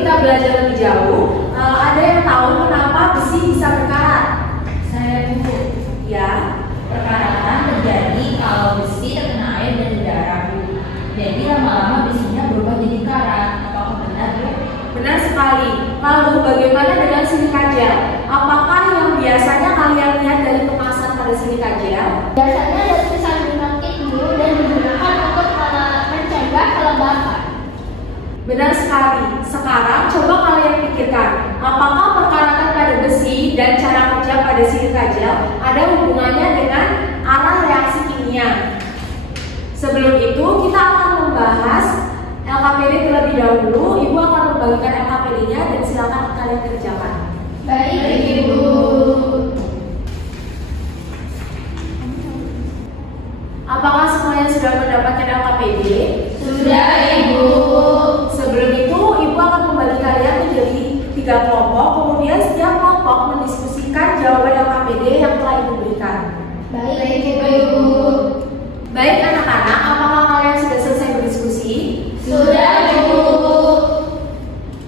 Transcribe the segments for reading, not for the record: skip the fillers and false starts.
kita belajar lebih jauh, ada yang tahu kenapa besi bisa berkarat? Saya Bu. Ya. Perkaratan terjadi kalau besi terkena air dan udara, Bu. Jadi lama-lama besinya berubah jadi karat. Apakah benar, Bu? Benar sekali. Lalu bagaimana dengan silika gel? Apakah yang biasanya kalian lihat dari kemasan pada silika gel? Biasanya ada tulisan dipakai dulu dan digunakan untuk mencegah kelembapan. Benar sekali. Sekarang coba kalian pikirkan, apakah perkaratan pada besi dan cara kerja pada silika gel ada hubungannya dengan arah reaksi kimia? Sebelum itu kita akan membahas LKPD terlebih dahulu. Ibu akan membagikan LKPD-nya dan silakan kalian kerjakan. Baik, Ibu. Apakah semuanya sudah mendapatkan LKPD? Sudah, Ibu. Sebelum itu, Ibu akan membagi kalian menjadi 3 kelompok. Kemudian setiap kelompok mendiskusikan jawaban LKPD yang telah Ibu berikan. Baik, Ibu. Baik anak-anak, apakah kalian sudah selesai berdiskusi? Sudah, Ibu.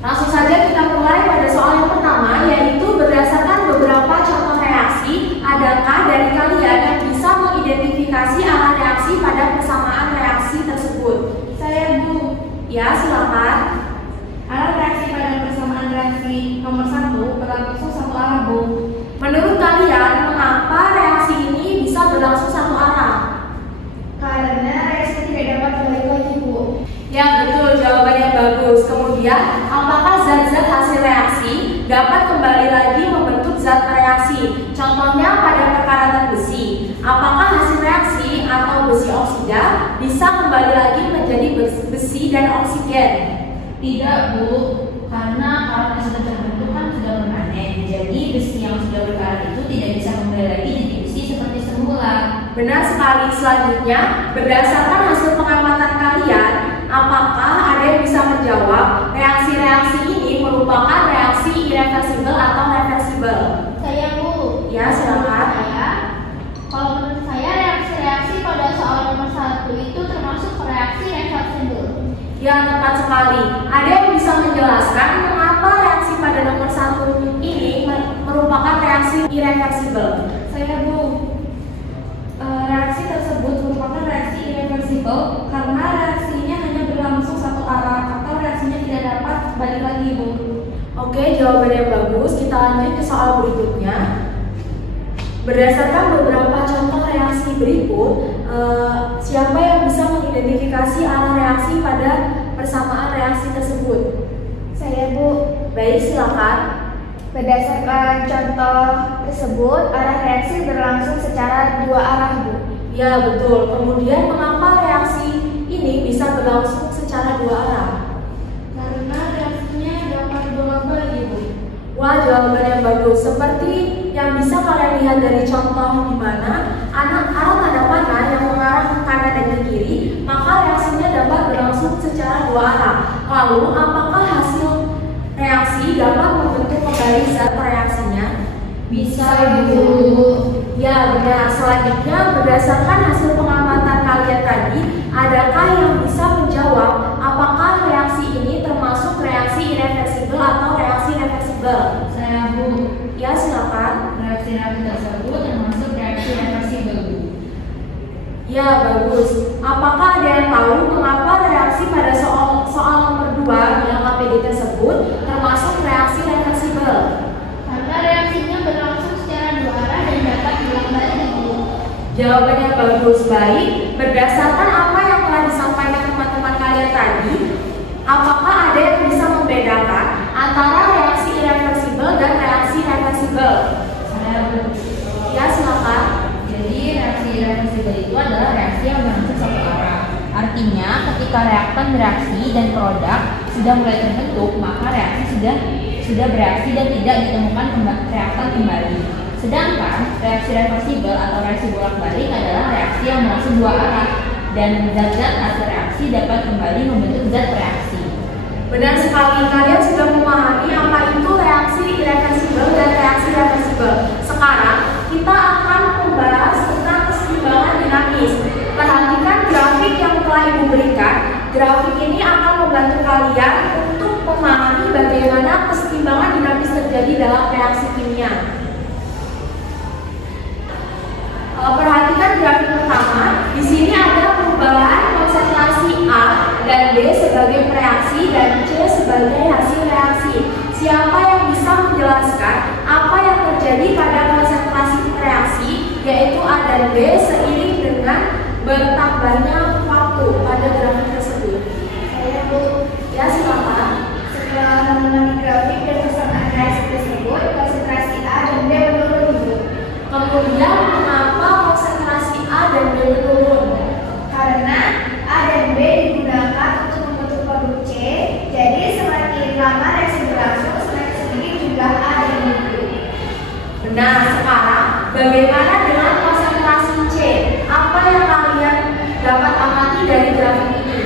Langsung saja kita mulai pada soal yang pertama, yaitu berdasarkan beberapa contoh reaksi, adakah dari kalian yang bisa mengidentifikasi arah reaksi pada persamaan reaksi tersebut? Saya, Bu. Ya, silakan. Arah reaksi pada persamaan reaksi nomor 1 berlangsung satu arah, Bu. Menurut kalian, mengapa reaksi ini bisa berlangsung satu arah? Karena reaksi tidak dapat balik lagi, Bu. Ya, betul, jawabannya bagus. Kemudian, apakah zat-zat hasil reaksi dapat kembali lagi membentuk zat reaksi? Contohnya pada perkaratan besi. Apakah hasil reaksi atau besi oksida bisa kembali lagi menjadi besi dan oksigen? Tidak, Bu. Karena karat yang sudah terbentuk kan sudah permanen. Jadi besi yang sudah berkarat itu tidak bisa kembali lagi jadi besi seperti semula. Benar sekali. Selanjutnya, berdasarkan hasil pengamatan kalian, apakah ada yang bisa menjawab reaksi-reaksi ini merupakan reaksi irreversibel atau reversibel? Saya, Bu. Ya, silakan. Kalau menurut saya reaksi-reaksi pada soal nomor 1 itu termasuk reaksi reversibel. Ya, tepat sekali. Ada yang bisa menjelaskan mengapa reaksi pada nomor 1 ini merupakan reaksi irreversibel? Saya, Bu. Reaksi tersebut merupakan reaksi irreversibel karena reaksinya hanya berlangsung satu arah atau reaksinya tidak dapat balik lagi, Bu. Oke, jawabannya bagus. Kita lanjut ke soal berikutnya. Berdasarkan beberapa contoh reaksi berikut, siapa yang bisa mengidentifikasi arah reaksi pada persamaan reaksi tersebut? Saya, Bu. Baik, silakan. Berdasarkan contoh tersebut, arah reaksi berlangsung secara 2 arah, Bu. Ya, betul. Kemudian mengapa reaksi ini bisa berlangsung secara 2 arah? Karena reaksinya dapat bolak-balik, Bu. Wah, jawabannya bagus. Seperti yang bisa kalian lihat dari contoh di mana arah mana yang mengarah ke kanan dan ke kiri, maka reaksinya dapat berlangsung secara 2 arah. Lalu, apakah hasil reaksi dapat membentuk kembali zat reaksinya? Bisa, Bu. Ya, benar. Selanjutnya, berdasarkan hasil pengamatan kalian tadi, adakah yang bisa menjawab apakah reaksi ini termasuk reaksi irreversibel atau reaksi reversibel? Saya, Bu. Ya, silakan. Reaksi-reaksi tersebut termasuk reaksi reversibel, Bu. Ya, bagus. Apakah ada yang tahu mengapa reaksi pada soal nomor 2 yang KPD tersebut termasuk reaksi reversibel? Karena reaksinya berlangsung secara 2 arah dan dapat bolak-balik, Bu. Jawabannya bagus. Baik. Berdasarkan apa yang telah disampaikan teman-teman kalian tadi, apakah ada yang bisa membedakan antara reaksi irreversibel dan reaksi reversibel? Saya, Bu. Ya, silakan. Jadi reaksi irreversibel itu adalah reaksi yang berlangsung satu arah. Artinya ketika reaktan bereaksi dan produk sudah mulai terbentuk, maka reaksi sudah bereaksi dan tidak ditemukan reaktan kembali. Sedangkan reaksi reversibel atau reaksi bolak-balik adalah reaksi yang berlangsung 2 arah dan zat-zat hasil reaksi dapat kembali membentuk zat reaksi. Benar sekali. Kalian sudah memahami apa itu reaksi irreversibel dan reaksi reversibel. Sekarang kita akan membahas tentang keseimbangan dinamis. Perhatikan grafik yang telah Ibu berikan. Grafik ini akan membantu kalian untuk memahami bagaimana reaksinya. Perhatikan grafik pertama. Di sini ada perubahan konsentrasi A dan B sebagai reaksi dan C sebagai hasil reaksi. Siapa yang bisa menjelaskan apa yang terjadi pada konsentrasi reaksi, yaitu A dan B, seiring dengan bertambahnya waktu pada grafik tersebut? Saya, Bu. Ya, silakan. Setelah mengenali grafik dan persamaan reaksi tersebut, konsentrasi A dan B menurun, Bu. Kemudian, mengapa konsentrasi A dan B menurun? Karena A dan B digunakan untuk membentuk produk C, jadi semakin lama reaksi berlangsung, semakin sedikit jumlah A dan B. Benar. Sekarang, bagaimana dengan konsentrasi C? Apa yang kalian dapat amati dari grafik ini?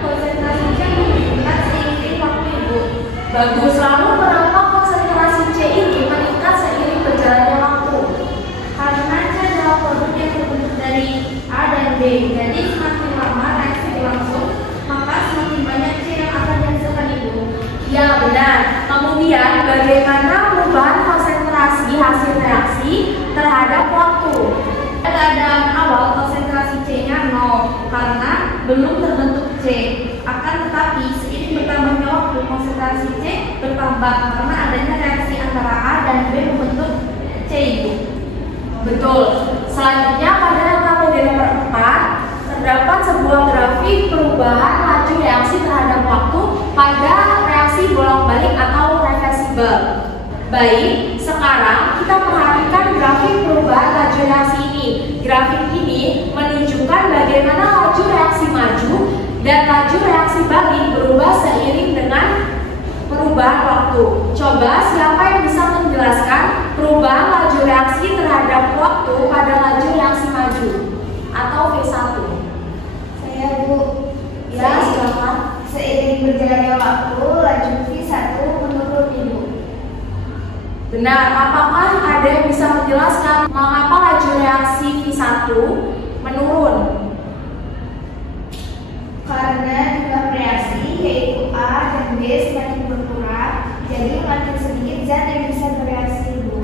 Konsentrasi C meningkat seiring waktu, Bu. Bagus. Lalu kenapa konsentrasi C ini meningkat seiring berjalannya waktu? Karena C adalah produk yang terbentuk dari A dan B, jadi semakin lama reaksi berlangsung, maka semakin banyak C yang akan dihasilkan, Ibu. Ya, benar. Kemudian, bagaimana perubahan konsentrasi hasil reaksi terhadap waktu? Pada keadaan awal konsentrasi C-nya 0 karena belum terbentuk C. Akan tetapi seiring bertambahnya waktu konsentrasi C bertambah karena adanya reaksi antara A dan B membentuk C, Ibu. Betul. Selanjutnya pada tabel nomor 4 terdapat sebuah grafik perubahan laju reaksi terhadap waktu pada reaksi bolak-balik atau reversibel. Baik, sekarang kita perhatikan grafik perubahan laju reaksi ini. Grafik ini menunjukkan bagaimana laju reaksi maju dan laju reaksi balik berubah seiring dengan perubahan waktu. Coba siapa yang bisa menjelaskan perubahan laju reaksi terhadap waktu pada laju reaksi maju atau V1? Saya, Bu. Ya, silakan. Seiring berjalannya waktu, laju V1 menurun, Ibu. Benar. Apakah ada yang bisa menjelaskan mengapa laju reaksi V1 menurun? Karena jumlah reaksi yaitu A dan B semakin berkurang, jadi makin sedikit zat yang bisa bereaksi, Ibu.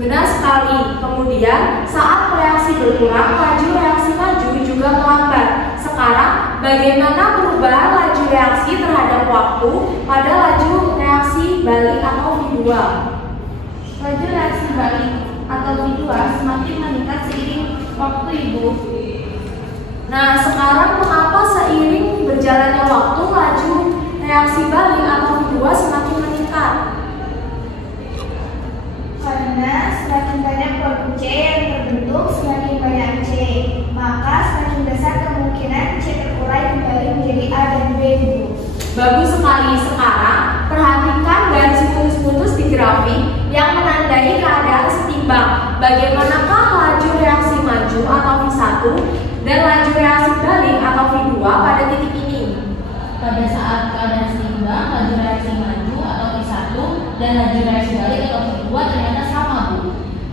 Benar sekali. Kemudian saat reaksi berkurang, laju reaksi maju juga melambat. Sekarang, bagaimana perubahan laju reaksi terhadap waktu pada laju reaksi balik atau V2? Laju reaksi balik atau V2 semakin meningkat seiring waktu, Ibu. Nah, sekarang mengapa seiring berjalannya waktu laju reaksi balik atau V2 semakin meningkat? Karena semakin banyak produk C yang terbentuk, semakin banyak C, maka semakin besar kemungkinan C terurai kembali menjadi A dan B, Bu. Bagus sekali. Sekarang perhatikan garis putus-putus di grafik yang menandai keadaan setimbang. Bagaimanakah laju reaksi maju atau V1 dan laju reaksi balik atau V2 pada titik ini? Pada saat keadaan seimbang, laju reaksi maju atau V1 dan laju reaksi balik atau V2 ternyata sama, Bu.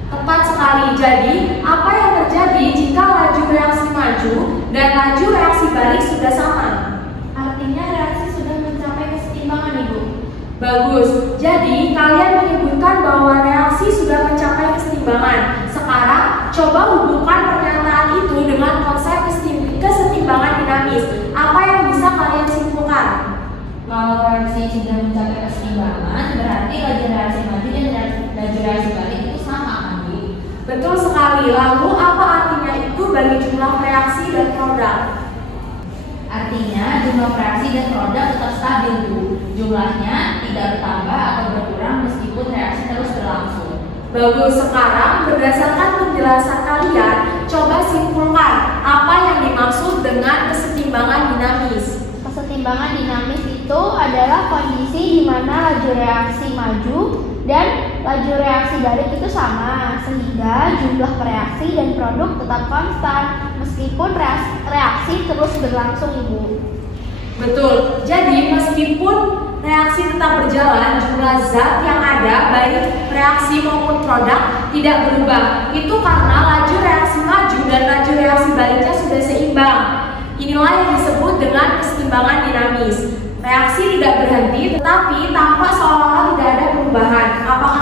Tepat sekali. Jadi, apa yang terjadi jika laju reaksi maju dan laju reaksi balik sudah sama? Artinya reaksi sudah mencapai kesetimbangan, Ibu. Bagus. Jadi, kalian menyebutkan bahwa reaksi sudah mencapai kesetimbangan. Sekarang, coba hubungkan pernyataan itu dengan konsep kesetimbangan dinamis. Apa yang bisa kalian simpulkan? Kalau reaksi sudah mencapai kesetimbangan, berarti laju reaksi maju dan laju reaksi balik itu sama, kan, Bu? Betul sekali. Lalu, apa artinya itu bagi jumlah reaksi dan produk? Artinya jumlah reaksi dan produk tetap stabil, Bu. Jumlahnya tidak bertambah atau berkurang meskipun reaksi terus berlangsung. Bagus. Sekarang berdasarkan penjelasan kalian, coba simpulkan apa yang dimaksud dengan kesetimbangan dinamis. Kesetimbangan dinamis itu adalah kondisi di mana laju reaksi maju dan laju reaksi balik itu sama, sehingga jumlah reaksi dan produk tetap konstan meskipun reaksi terus berlangsung, Ibu. Betul. Jadi meskipun reaksi tetap berjalan, jumlah zat yang ada baik reaksi maupun produk tidak berubah. Itu karena laju reaksi maju dan laju reaksi baliknya sudah seimbang. Inilah yang disebut dengan kesetimbangan dinamis. Reaksi tidak berhenti, tetapi tampak seolah-olah tidak ada perubahan. Apakah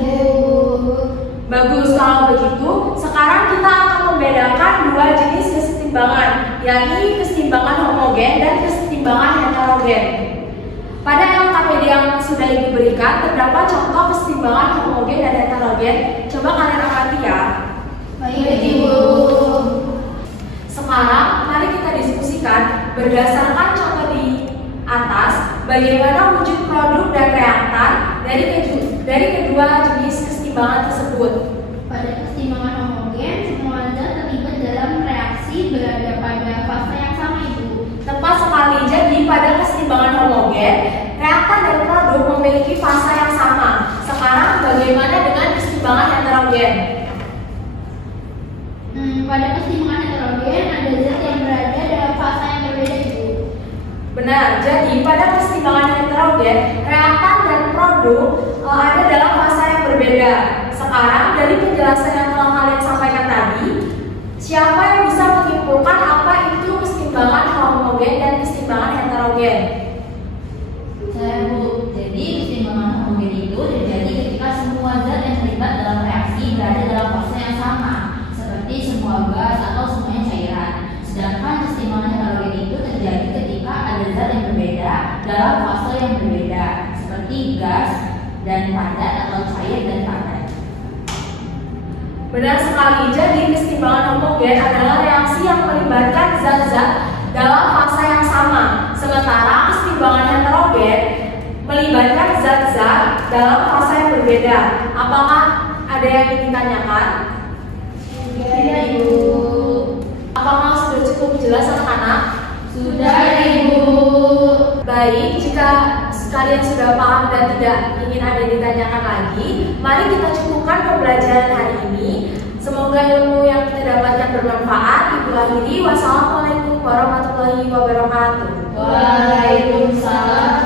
Ibu. Bagus, kalau begitu sekarang kita akan membedakan dua jenis kesetimbangan, yakni kesetimbangan homogen dan kesetimbangan heterogen. Pada LKPD yang sudah Ibu berikan, terdapat contoh kesetimbangan homogen dan heterogen. Coba kalian amati ya. Baik, Ibu. Sekarang mari kita diskusikan berdasarkan contoh di atas bagaimana wujud produk dan reaktan dari kedua jenis kesetimbangan tersebut. Pada kesetimbangan homogen, semua zat terlibat dalam reaksi berada pada fase yang sama, Ibu. Tepat sekali. Jadi pada kesetimbangan homogen, reaktan dan produk memiliki fase yang sama. Sekarang bagaimana dengan kesetimbangan heterogen? Pada kesetimbangan heterogen ada zat yang berada dalam fase yang berbeda, Ibu. Benar. Jadi pada kesetimbangan heterogen, reaktan dan produk ada dalam fase yang berbeda. Sekarang dari penjelasan yang telah kalian sampaikan tadi, siapa yang bisa menyimpulkan apa itu kesetimbangan homogen dan kesetimbangan heterogen? Saya, Bu. Jadi kesetimbangan homogen itu terjadi ketika semua zat yang terlibat dalam reaksi berada dalam fase yang sama, seperti semua gas atau semuanya cairan. Sedangkan kesetimbangan heterogen itu terjadi ketika ada zat yang berbeda dalam fase yang berbeda, seperti gas dan padat atau cair dan padat. Benar sekali. Jadi kesetimbangan homogen adalah reaksi yang melibatkan zat-zat dalam fase yang sama. Sementara kesetimbangan heterogen melibatkan zat-zat dalam fase yang berbeda. Apakah ada yang ingin ditanyakan? Tidak, Ibu. Apakah sudah cukup jelas anak-anak? Sudah, Ibu. Baik, jika kalian sudah paham dan tidak ingin ada yang ditanyakan lagi, mari kita cukupkan pembelajaran hari ini. Semoga ilmu yang kita dapatkan bermanfaat. Ibu akhiri, wassalamualaikum warahmatullahi wabarakatuh. Waalaikumsalam